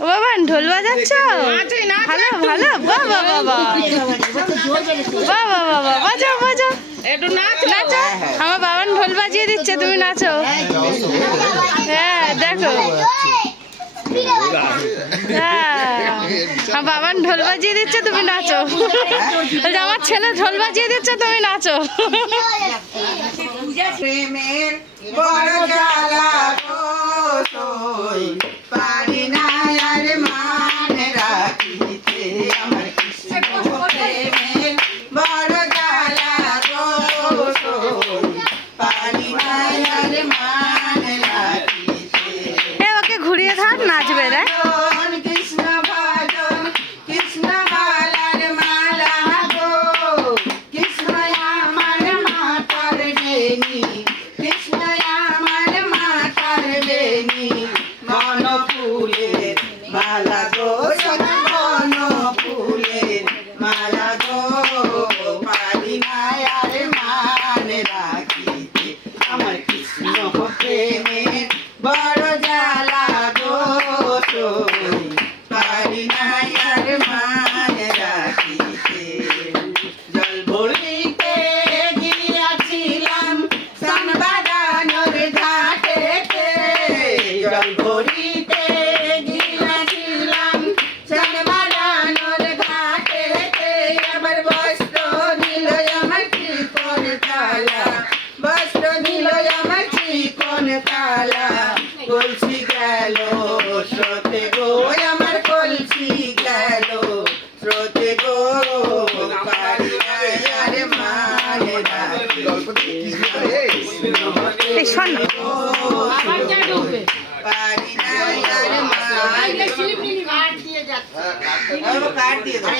বাবা ঢোল বাজাচ্ছ? ভালো ভালো। বাবা বাবা বাবা বাবা। বাজাও বাজাও। একটু নাচ নাচো। আমার বাবান ঢোল বাজিয়ে দিচ্ছে তুমি নাচো। হ্যাঁ দেখো। হ্যাঁ। আমার বাবান ঢোল বাজিয়ে দিচ্ছে তুমি নাচো। বলছে, আমার ছেলে ঢোল বাজিয়ে দিচ্ছে তুমি নাচো। ওকে ঘুরিয়ে ধর নাচবে রে কৃষ্ণ আমার মাতার বেনি মন ফুলের প্রেমের বড় পারি নাই আর মান রাখিতে। জল ভরিতে গিয়াছিলাম সানবাদানোর ঘাটেতে আবার বস্ত্র নিল আমার চিকন তালা বস্ত্র নিল আমার চিকন তালা কলসি গেল স্রোতে গো আমার কলসি গেল স্রোতে গো কাট দিয়ে দাও